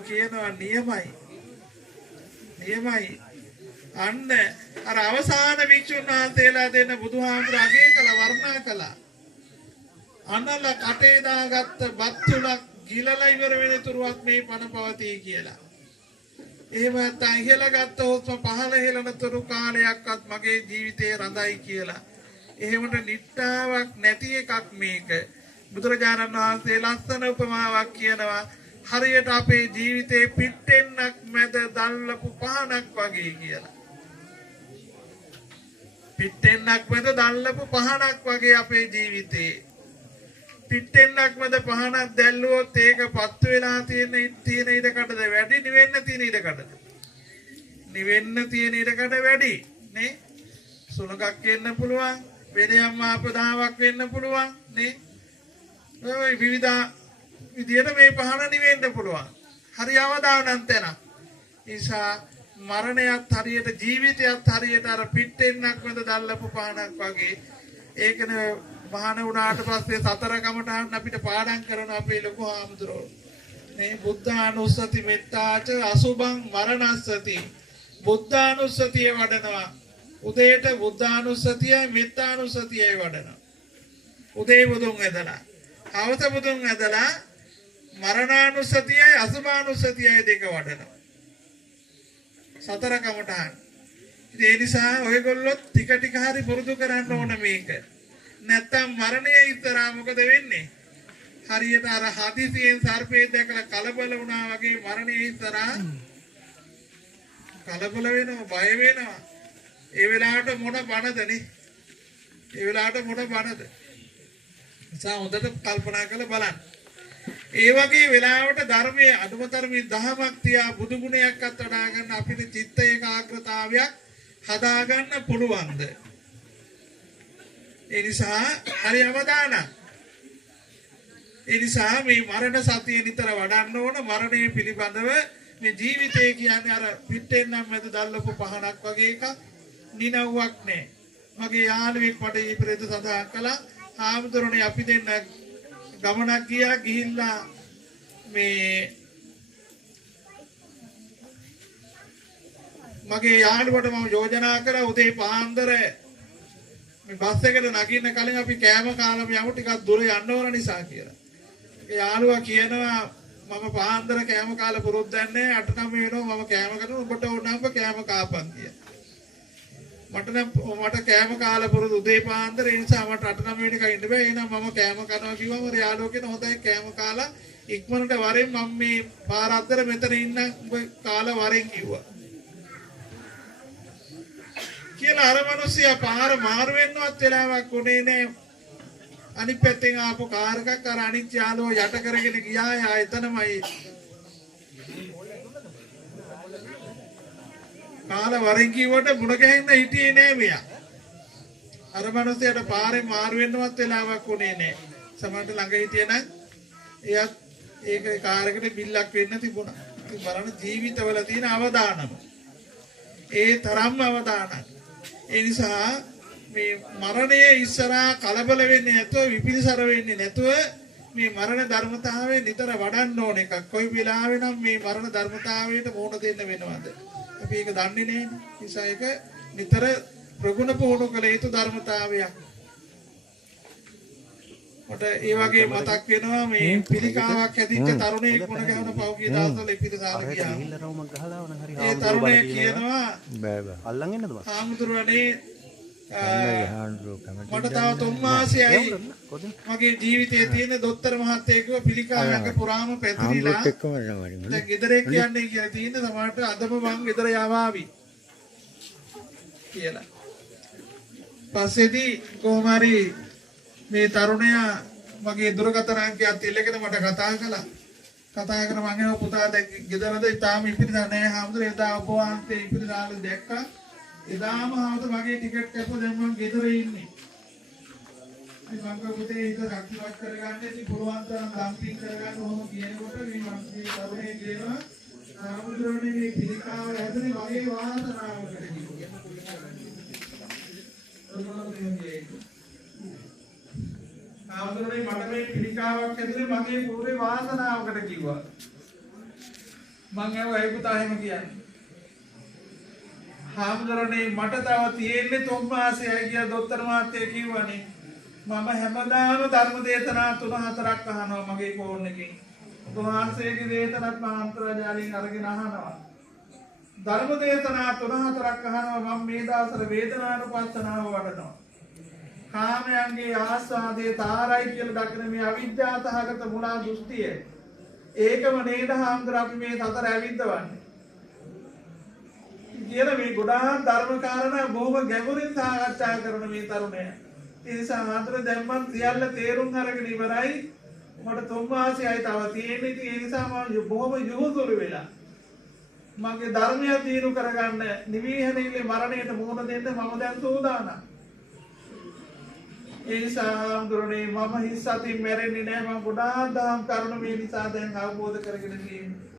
කියනවා නියමයි. අන්න අර අවසාන වික්ෂුන් වහන්සේලා දෙන බුදුහාමුදුර අගය කළ වර්ණනා කළා. අනල කටේ දාගත්ත බත්තුලක් ගිලලා ඉවර වෙන තුරුවත් මේ පණ පවතී කියලා. එහෙම නැත්නම් ඉහළ ගත්ත හොස්ම පහළ හෙලන තුරු කාලයක්වත් මගේ ජීවිතේ රඳයි කියලා. එහෙමද නිට්ටාවක් නැති එකක් මේක. බුදුරජාණන් වහන්සේ ලස්සන උපමාවක් කියනවා. හරියට අපේ ජීවිතේ පිටෙන්නක් මැද දැල්ලපු පහනක් වගේ කියලා. පිටෙන්නක් මැද දැල්ලපු පහනක් වගේ අපේ ජීවිතේ. පිටෙන්නක් මැද පහනක් දැල්ලුවොත් ඒක පත්තු වෙලා තියෙන ඉඩකඩද වැඩි නිවෙන්න තියෙන ඉඩකඩද? නිවෙන්න තියෙන ඉඩකඩ වැඩි නේ? සුළඟක් එන්න පුළුවන්, වෙනයම් ආපදාවක් වෙන්න පුළුවන් නේ? ඔය විවිධ විදියට මේ පහන නිවෙන්න පුළුවන්. හරි අවදානම් තැන. නිසා මරණයත් හරියට ජීවිතයත් හරියට අර පිටෙන්නක් මැද දැල්ලපු පහනක් වගේ. ඒකනේ මහාන වුණාට පස්සේ සතර කමඨාන් අපිට පාඩම් කරන අපේ ලොකු හාමුදුරුවෝ මේ බුද්ධානුස්සති මෙත්තාච අසුභං මරණස්සති බුද්ධානුස්සතිය වඩනවා. උදේට බුද්ධානුස්සතියයි මෙත්තානුස්සතියයි වඩනවා. උදේ බුදුන් ඇදලා හවස බුදුන් ඇදලා මරණානුස්සතියයි අසුභානුස්සතියයි දෙක වඩනවා. සතර කමඨාන්. ඒ නිසා ඔයගොල්ලොත් ටික ටික හරි පුරුදු කරන්න ඕන මේක. නැත්තම් මරණය ඉස්සරහා මොකද වෙන්නේ? හරියට අර හදිසියෙන් සර්පේ දැකලා කලබල වුණා වගේ මරණය ඉස්සරහා කලබල වෙනවා, බය වෙනවා. ඒ වෙලාවට මොන බනදනේ? ඒ වෙලාවට මොන බනද? නිසා හොඳට කල්පනා කරලා බලන්න. ඒ වගේ වෙලාවට ධර්මයේ අනුමතරමේ දහමක් තියා බුදු ගුණයක් අත්වඩා ගන්න අපිට චිත්ත ඒකාග්‍රතාවයක් හදා ගන්න පුළුවන්ද? ඒ නිසා හරි අවදාන. ඒ නිසා මේ මරණ සතිය නිතර වඩන්න ඕන. මරණය පිළිබඳව මේ ජීවිතය කියන්නේ අර පිටෙන්නම් මැද දැල්ලපු පහනක් වගේ එකක්. නිනව්වක් නෑ. මගේ යාළුවෙක් මට ඊපෙරේද සඳහන් කළා. හාමුදුරනේ අපි දෙන්න ගමනක් ගියා. ගිහිල්ලා මේ මගේ යාළුවට මම යෝජනා කරා උදේ පාන්දර මේ බස් එකට නගින්න කලින් අපි කෑම කාලා යමු ටිකක් දුර යන්න ඕන නිසා කියලා. ඒ යාළුවා කියනවා මම පාන්දර කෑම කාලා පුරුද්දක් නැහැ 8-9 වෙනවා මම කෑම කරනවා ඔබට ඕන නම් කෑම කාපන් කියලා. මට කෑම කාලා පුරුදු උදේ පාන්දර ඒ නිසා මට 8-9 වෙනකන් ඉන්න බෑ. එහෙනම් මම කෑම කනවා කිව්වම යාළුවා කියන හොඳයි කෑම කාලා ඉක්මනට වරෙන් මම මේ පාර අතර මෙතන ඉන්න ඔබ කාලා වරෙන් කිව්වා. කියලා අර මිනිස්සයා පාර මාරු වෙන්නවත් වෙලාවක් උනේ නෑ. අනිත් පැත්තෙන් ආපු කාර් එකක් අර අනිත් යාළුවා යට කරගෙන ගියා. ආ එතනමයි කාලා වරෙන් කිව්වට මුණ ගැහෙන්න හිටියේ නෑ මෙයා. අර මිනිස්සයාට පාරේ මාරු වෙන්නවත් වෙලාවක් උනේ නෑ. සමහරට ළඟ හිටියේ නම් එයත් ඒක කාර් එකට බිල්ලක් වෙන්න තිබුණා. ඉතින් බලන්න ජීවිතවල තියෙන අවදානම. ඒ තරම්ම අවදානක්. ඒ නිසා මේ මරණය ඉස්සරහා කලබල වෙන්නේ නැතුව විපිරිසර වෙන්නේ නැතුව මේ මරණ ධර්මතාවය නිතර වඩන්න ඕන එකක්. කොයි වෙලාවෙ නම් මේ මරණ ධර්මතාවයට මොන දෙන්න වෙනවද? අපි ඒක දන්නේ නැහැ. නිසා ඒක නිතර ප්‍රගුණ පුහුණු කළ යුතු ධර්මතාවයක්. මට ඒ වගේ මතක් වෙනවා මේ පිළිකාවක් හැදිච්ච තරුණයෙක් මොන ගැහුණ පෞගිය දවස්වල පිළිසාර ගියා. ඒ තරුණයා කියනවා බෑ අල්ලන් එන්නද බස්. ආමුදුරනේ මට තව 3 මාසයයි මගේ ජීවිතයේ තියෙන දොස්තර මහත්තයෙක් කිව්වා පිළිකාවක පුරාම පැතිරිලා දැන් ගෙදර කියන්නේ කියලා තියෙන සමහරට අදම මං ගෙදර යවාවි කියලා. පස්සේදී කොහොම හරි මේ තරුණයා මගේ දුරකථන අංකයත් ඉල්ලගෙන මට කතා කළා. කතා කරන මම එහෙම පුතා දැන් ගෙදරද තාම ඉපිරිදා නැහැ හාමුදුරුවෝ එදා ඔබ වහන්සේ ඉපිරිදාල දැක්කා. එදාම හාමුදුරුවෝ මගේ ටිකට් කැපුවා දැන් මම ගෙදර ඉන්නේ. ඉතින් මම පුතේ ඒක ශක්තිමත් කරගන්න ඉතින් පුළුවන් තරම් ලම්පින් කරගන්න ඕන කියනකොට මේ තරුණේ කියනවා හාමුදුරුවනේ මේ පිළිකාව හැදුනේ මගේ වාසනාවකට කිව්වා. ආවුරුනේ මට මේ පිළිකාවක් ඇතුලේ මගේ පූර්වේ වාසනාවකට කිව්වා. මං ඇහුවා ඒ පුතා එහෙම කියන්නේ. හාමුදුරනේ මට තව තියෙන්නේ තොම්මාසයයි කියලා දොස්තර මහත්තයා කිව්වනේ. මම හැමදාම ධර්ම දේශනා 3-4ක් අහනවා මගේ ෆෝන් එකෙන්. උන්වහන්සේගේ දේශනත් මම අන්තර්ජාලයෙන් අරගෙන අහනවා. ධර්ම දේශනා 3-4ක් අහනවා මම මේ දවස්වල වේදනානුපස්සනාව වඩනවා. කාමයන්ගේ ආස්වාදයේ තාරයි කියලා දකින මේ අවිද්‍යාවතහගත මුලා දෘෂ්ටිය. ඒකම නේද හාමුදුර අපි මේ සතර ඇවිද්දවන්නේ. කියන මේ ගොඩාක් ධර්ම කාරණා බොහොම ගැඹුරින් සාකච්ඡා කරන මේ තරුණය. ඒ නිසා හාමුදුර දැන් මම සියල්ල තේරුම් අරගෙන ඉවරයි. මට තොම්මාසියයි තව තියෙන්නේ. ඒ නිසා මම බොහොම යොහුසුළු වෙලා මගේ ධර්මය දිනු කරගන්න නිවිහනෙලේ මරණයට මුහුණ දෙන්න මම දැන් සූදානම්. ඒ නිසා හාමුදුරනේ මම හිස් අතින් මැරෙන්නේ නැහැ. මම ගොඩාක් දහම් කරුණ මේ නිසා දැන් අවබෝධ කරගෙන තියෙනවා.